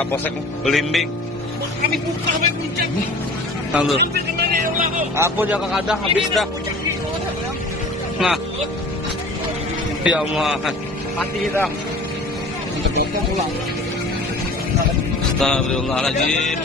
Kapolsek Belimbing. Kami buka sampai puncak. Lalu, Sampai kemana ya Allah? aku jaga kadang habis dah. Nah, ya Allah. Mati dah. Pulang. Astagfirullahaladzim.